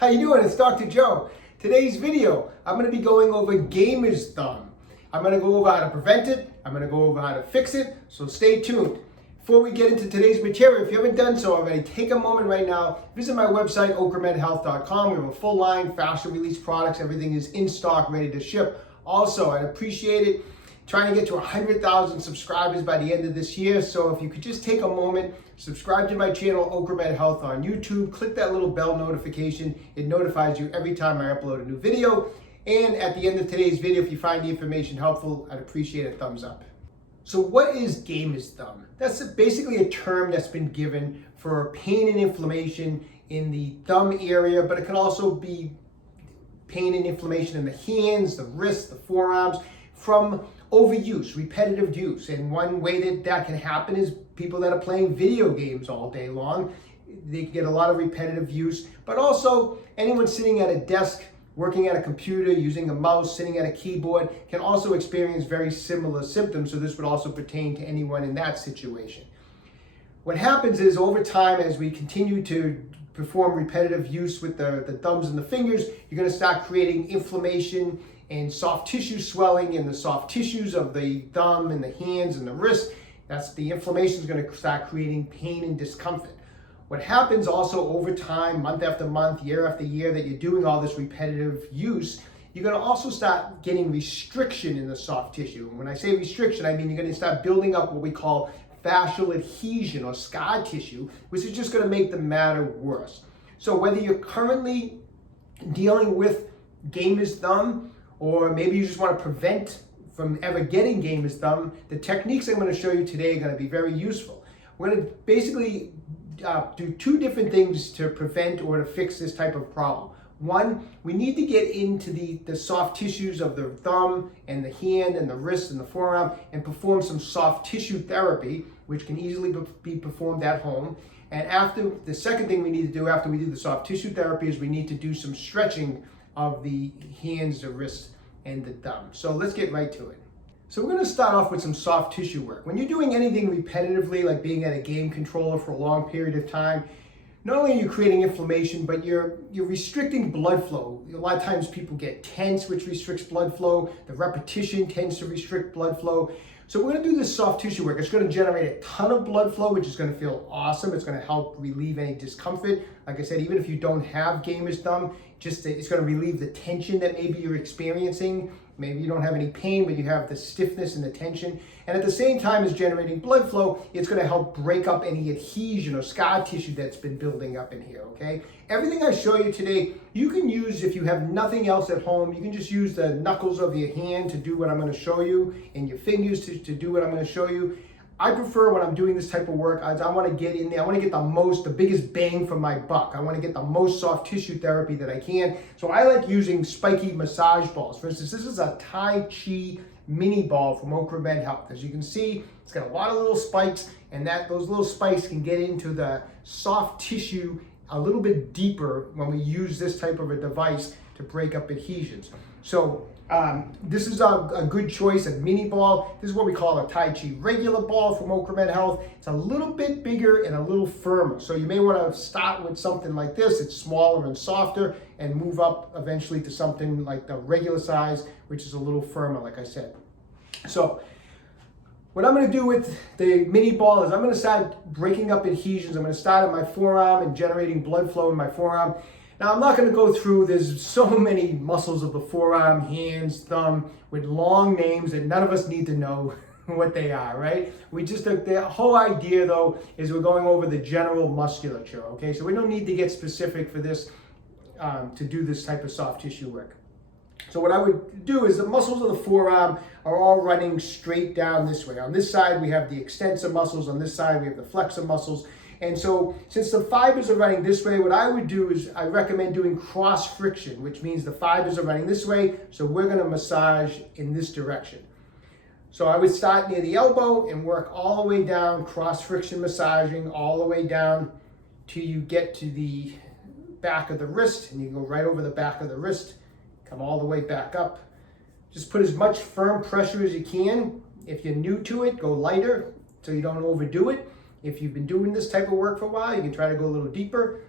How you doing? It's Dr. Joe. Today's video, I'm going to be going over gamer's thumb. I'm going to go over how to prevent it. I'm going to go over how to fix it. So stay tuned. Before we get into today's material, if you haven't done so already, take a moment right now. Visit my website, okramedhealth.com. We have a full line, fascia release products. Everything is in stock, ready to ship. Also, I'd appreciate it. Trying to get to 100,000 subscribers by the end of this year. So if you could just take a moment, subscribe to my channel, Okra Health on YouTube, click that little bell notification. It notifies you every time I upload a new video. And at the end of today's video, if you find the information helpful, I'd appreciate a thumbs up. So what is gamer's thumb? That's basically a term that's been given for pain and inflammation in the thumb area, but it can also be pain and inflammation in the hands, the wrists, the forearms, from overuse, repetitive use. And one way that can happen is people that are playing video games all day long. They get a lot of repetitive use, but also anyone sitting at a desk, working at a computer, using a mouse, sitting at a keyboard, can also experience very similar symptoms. So this would also pertain to anyone in that situation. What happens is over time, as we continue to perform repetitive use with the thumbs and the fingers, you're going to start creating inflammation and soft tissue swelling in the soft tissues of the thumb and the hands and the wrist. That's the inflammation is going to start creating pain and discomfort. What happens also over time, month after month, year after year, that you're doing all this repetitive use, you're going to also start getting restriction in the soft tissue. And when I say restriction, I mean you're going to start building up what we call fascial adhesion or scar tissue, which is just going to make the matter worse. So whether you're currently dealing with gamer's thumb, or maybe you just want to prevent from ever getting gamer's thumb, the techniques I'm going to show you today are going to be very useful. We're going to basically do two different things to prevent or to fix this type of problem. One, we need to get into the soft tissues of the thumb and the hand and the wrist and the forearm and perform some soft tissue therapy, which can easily be performed at home. And after, the second thing we need to do after we do the soft tissue therapy is we need to do some stretching of the hands, the wrist, and the thumb. So let's get right to it. So we're going to start off with some soft tissue work. When you're doing anything repetitively, like being at a game controller for a long period of time, not only are you creating inflammation, but you're restricting blood flow. A lot of times people get tense, which restricts blood flow. The repetition tends to restrict blood flow. So we're going to do this soft tissue work. It's going to generate a ton of blood flow, which is going to feel awesome. It's going to help relieve any discomfort. Like I said, even if you don't have gamer's thumb, it's going to relieve the tension that maybe you're experiencing. Maybe you don't have any pain, but you have the stiffness and the tension. And at the same time as generating blood flow, it's going to help break up any adhesion or scar tissue that's been building up in here, okay? Everything I show you today, you can use if you have nothing else at home. You can just use the knuckles of your hand to do what I'm going to show you, and your fingers to do what I'm going to show you. I prefer when I'm doing this type of work, I want to get in there. I want to get the biggest bang for my buck. I want to get the most soft tissue therapy that I can. So I like using spiky massage balls. For instance, this is a Tai Chi mini ball from Okra Health. As you can see, it's got a lot of little spikes, and those little spikes can get into the soft tissue a little bit deeper when we use this type of a device to break up adhesions. So this is a good choice, a mini ball. This is what we call a Tai Chi regular ball from Okra Health. It's a little bit bigger and a little firmer. So you may want to start with something like this. It's smaller and softer, and move up eventually to something like the regular size, which is a little firmer, like I said. So what I'm going to do with the mini ball is I'm going to start breaking up adhesions. I'm going to start at my forearm and generating blood flow in my forearm. Now, I'm not going to go through, there's so many muscles of the forearm, hands, thumb, with long names that none of us need to know what they are, right? The whole idea, though, is we're going over the general musculature, okay? So we don't need to get specific for this, to do this type of soft tissue work. So what I would do is the muscles of the forearm are all running straight down this way. On this side, we have the extensor muscles. On this side, we have the flexor muscles. And so since the fibers are running this way, what I would do is I recommend doing cross friction, which means the fibers are running this way. So we're going to massage in this direction. So I would start near the elbow and work all the way down, cross friction massaging all the way down till you get to the back of the wrist, and you go right over the back of the wrist, come all the way back up. Just put as much firm pressure as you can. If you're new to it, go lighter so you don't overdo it. If you've been doing this type of work for a while, you can try to go a little deeper.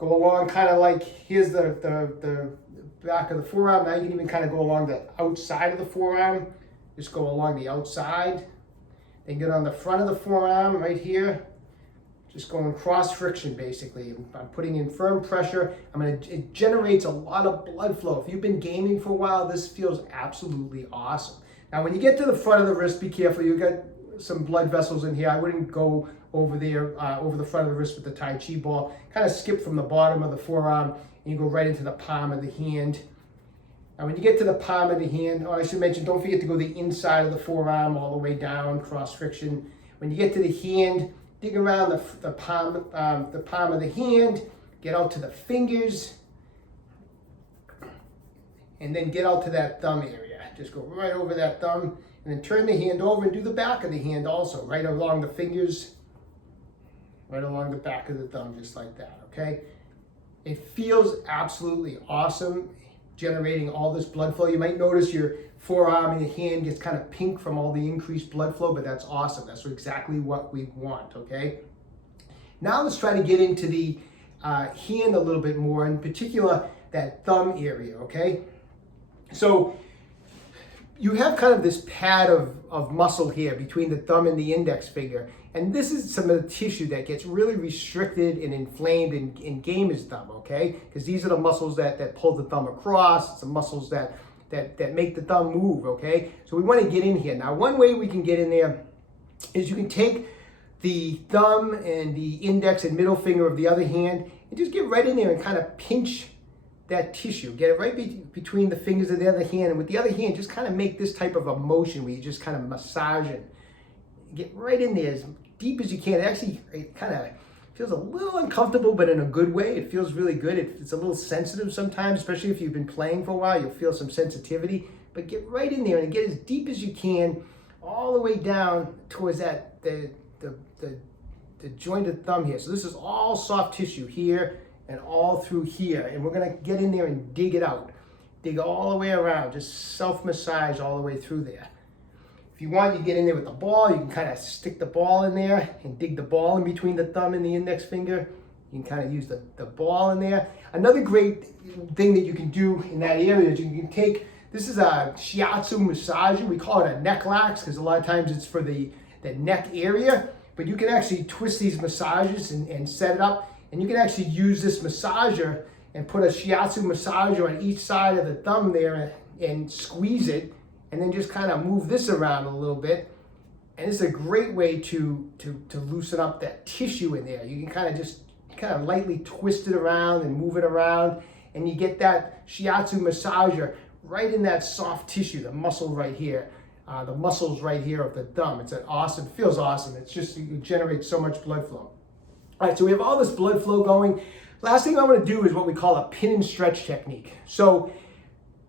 Go along kind of like, here's the back of the forearm. Now you can even kind of go along the outside of the forearm. Just go along the outside. Then get on the front of the forearm right here. Just going cross friction basically. I'm putting in firm pressure. It generates a lot of blood flow. If you've been gaming for a while, this feels absolutely awesome. Now when you get to the front of the wrist, be careful. You've got some blood vessels in here. I wouldn't go over there, over the front of the wrist with the Tai Chi ball. Kind of skip from the bottom of the forearm and you go right into the palm of the hand. Now when you get to the palm of the hand, I should mention, don't forget to go the inside of the forearm all the way down, cross friction. When you get to the hand, dig around the palm of the hand, get out to the fingers, and then get out to that thumb area. Just go right over that thumb, and then turn the hand over and do the back of the hand also, right along the fingers, right along the back of the thumb, just like that, okay? It feels absolutely awesome, generating all this blood flow. You might notice your forearm and your hand gets kind of pink from all the increased blood flow, but that's awesome. That's exactly what we want, okay? Now let's try to get into the hand a little bit more, in particular, that thumb area, okay? So you have kind of this pad of muscle here between the thumb and the index finger, and this is some of the tissue that gets really restricted and inflamed in gamer's thumb, okay? Because these are the muscles that pull the thumb across. It's the muscles that make the thumb move, okay? So we want to get in here. Now, one way we can get in there is you can take the thumb and the index and middle finger of the other hand and just get right in there and kind of pinch that tissue. Get it right between the fingers of the other hand, and with the other hand, just kind of make this type of a motion where you just kind of massage it. Get right in there as deep as you can. It kind of feels a little uncomfortable, but in a good way. It feels really good. It's a little sensitive sometimes, especially if you've been playing for a while. You'll feel some sensitivity, but get right in there and get as deep as you can, all the way down towards that the jointed thumb here. So this is all soft tissue here and all through here, and we're gonna get in there and dig it out. Dig all the way around, just self-massage all the way through there. If you want, you get in there with the ball. You can kind of stick the ball in there and dig the ball in between the thumb and the index finger. You can kind of use the ball in there. Another great thing that you can do in that area is you can take, this is a shiatsu massager. We call it a neck lax because a lot of times it's for the neck area, but you can actually twist these massages and set it up, and you can actually use this massager and put a shiatsu massager on each side of the thumb there and squeeze it, and then just kind of move this around a little bit. And it's a great way to loosen up that tissue in there. You can kind of lightly twist it around and move it around, and you get that shiatsu massager right in that soft tissue, the muscle right here, the muscles right here of the thumb. It feels awesome. It's just, it generates so much blood flow. All right, so we have all this blood flow going. Last thing I want to do is what we call a pin and stretch technique. So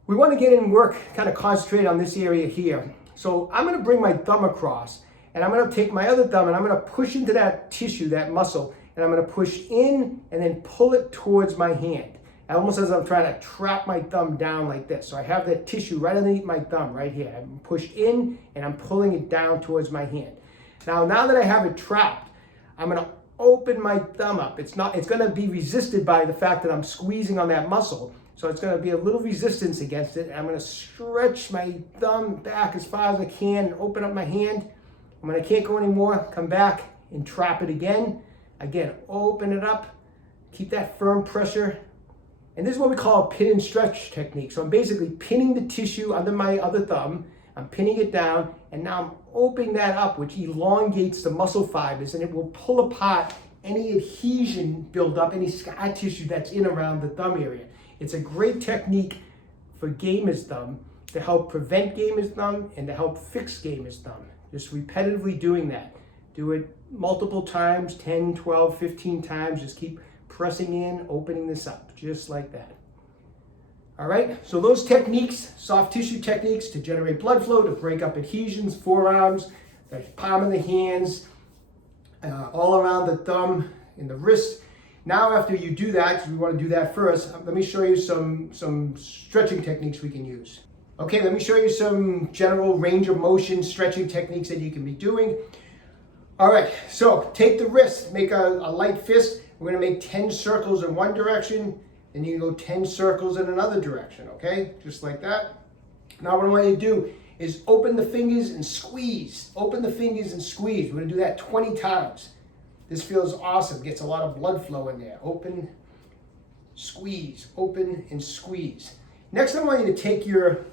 we want to get in and work, kind of concentrate on this area here. So I'm going to bring my thumb across, and I'm going to take my other thumb and I'm going to push into that tissue, that muscle, and I'm going to push in and then pull it towards my hand. Almost as I'm trying to trap my thumb down like this. So I have that tissue right underneath my thumb right here. I'm pushed in and I'm pulling it down towards my hand. Now that I have it trapped, I'm going to open my thumb up. It's going to be resisted by the fact that I'm squeezing on that muscle. So it's going to be a little resistance against it. I'm going to stretch my thumb back as far as I can and open up my hand. And when I can't go anymore, come back and trap it again. Again, open it up. Keep that firm pressure. And this is what we call a pin and stretch technique. So I'm basically pinning the tissue under my other thumb. I'm pinning it down, and now I'm opening that up, which elongates the muscle fibers, and it will pull apart any adhesion buildup, any scar tissue that's in around the thumb area. It's a great technique for gamer's thumb to help prevent gamer's thumb and to help fix gamer's thumb. Just repetitively doing that. Do it multiple times, 10, 12, 15 times. Just keep pressing in, opening this up, just like that. All right, so those techniques, soft tissue techniques to generate blood flow, to break up adhesions, forearms, the palm of the hands, all around the thumb and the wrist. Now after you do that, because we want to do that first, let me show you some stretching techniques we can use. Okay, let me show you some general range of motion stretching techniques that you can be doing. All right, so take the wrist, make a light fist, We're gonna make 10 circles in one direction, and you can go 10 circles in another direction, okay? Just like that. Now what I want you to do is open the fingers and squeeze. Open the fingers and squeeze. We're gonna do that 20 times. This feels awesome, gets a lot of blood flow in there. Open, squeeze, open and squeeze. Next I want you to take your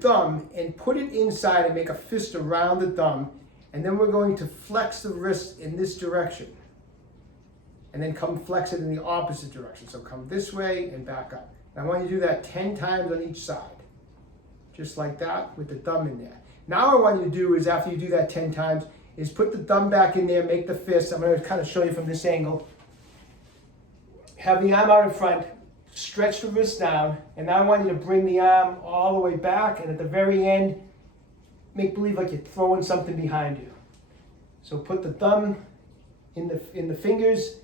thumb and put it inside and make a fist around the thumb, and then we're going to flex the wrist in this direction. And then come flex it in the opposite direction. So come this way and back up. And I want you to do that 10 times on each side. Just like that with the thumb in there. Now what I want you to do is, after you do that 10 times, is put the thumb back in there, make the fist. I'm going to kind of show you from this angle. Have the arm out in front, stretch the wrist down, and now I want you to bring the arm all the way back, and at the very end, make believe like you're throwing something behind you. So put the thumb in the fingers,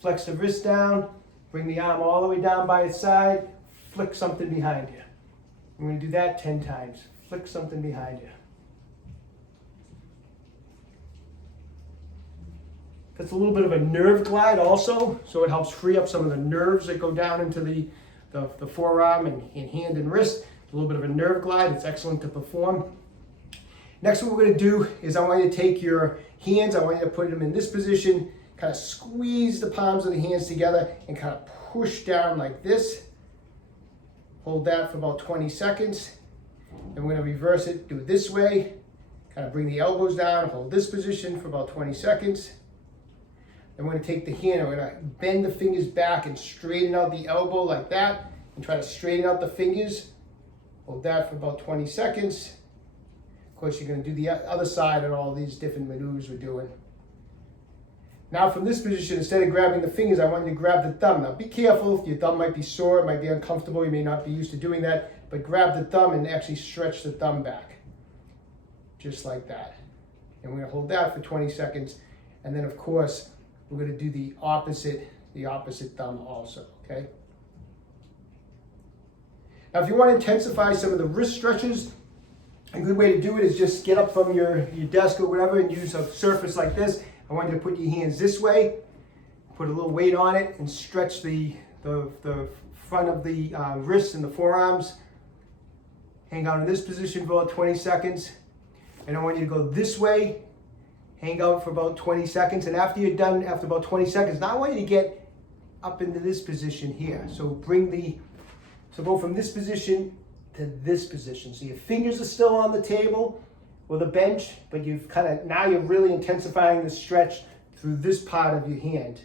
flex the wrist down, bring the arm all the way down by its side, flick something behind you. I'm going to do that 10 times. Flick something behind you. That's a little bit of a nerve glide also, so it helps free up some of the nerves that go down into the forearm and hand and wrist. A little bit of a nerve glide. It's excellent to perform. Next, what we're going to do is I want you to take your hands, I want you to put them in this position, kind of squeeze the palms of the hands together and kind of push down like this. Hold that for about 20 seconds. Then we're going to reverse it, do it this way. Kind of bring the elbows down, hold this position for about 20 seconds. Then we're going to take the hand and we're going to bend the fingers back and straighten out the elbow like that. And try to straighten out the fingers. Hold that for about 20 seconds. Of course, you're going to do the other side and all these different maneuvers we're doing. Now from this position, instead of grabbing the fingers, I want you to grab the thumb. Now be careful, your thumb might be sore, it might be uncomfortable, you may not be used to doing that, but grab the thumb and actually stretch the thumb back. Just like that. And we're going to hold that for 20 seconds. And then of course, we're going to do the opposite thumb also, okay? Now if you want to intensify some of the wrist stretches, a good way to do it is just get up from your desk or whatever and use a surface like this. I want you to put your hands this way, put a little weight on it, and stretch the front of the wrists and the forearms. Hang out in this position for about 20 seconds. And I want you to go this way, hang out for about 20 seconds. And after you're done, after about 20 seconds, now I want you to get up into this position here. So go from this position to this position. So your fingers are still on the table or the bench, but now you're really intensifying the stretch through this part of your hand.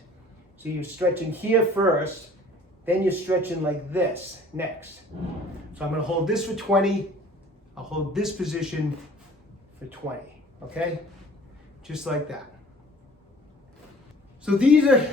So you're stretching here first, then you're stretching like this next. So I'm going to hold this for 20. I'll hold this position for 20, okay? Just like that. So these are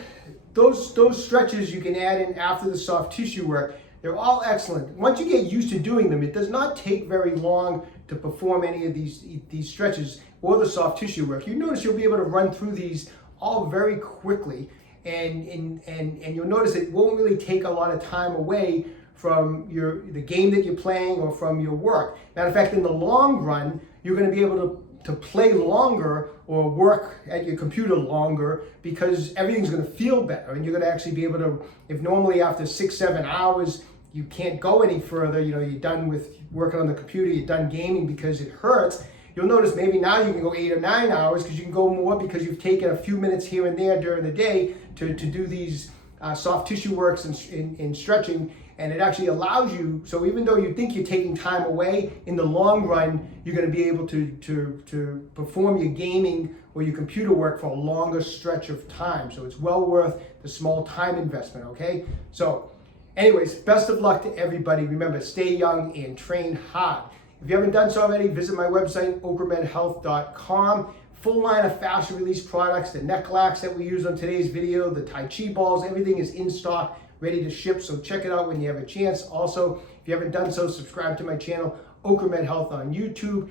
those stretches you can add in after the soft tissue work. They're all excellent. Once you get used to doing them, it does not take very long to perform any of these stretches or the soft tissue work. You notice you'll be able to run through these all very quickly, and you'll notice it won't really take a lot of time away from the game that you're playing or from your work. Matter of fact, in the long run, you're going to be able to play longer or work at your computer longer because everything's going to feel better, and you're going to actually be able to, if normally after 6-7 hours you can't go any further, you're done with working on the computer, you're done gaming because it hurts, you'll notice maybe now you can go 8 or 9 hours because you can go more because you've taken a few minutes here and there during the day to do these soft tissue works and stretching. And it actually allows you, so even though you think you're taking time away, in the long run, you're going to be able to perform your gaming or your computer work for a longer stretch of time. So it's well worth the small time investment, okay? So anyways, best of luck to everybody. Remember, stay young and train hard. If you haven't done so already, visit my website, okramedhealth.com. Full line of fascia release products, the neck locks that we use on today's video, the Tai Chi balls, everything is in stock, ready to ship, so check it out when you have a chance. Also, if you haven't done so, subscribe to my channel, Okra Health on YouTube.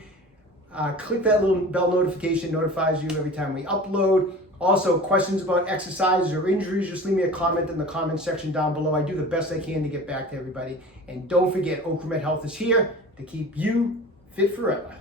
Click that little bell notification, notifies you every time we upload. Also, questions about exercises or injuries, just leave me a comment in the comment section down below. I do the best I can to get back to everybody. And don't forget, Okra Health is here to keep you fit forever.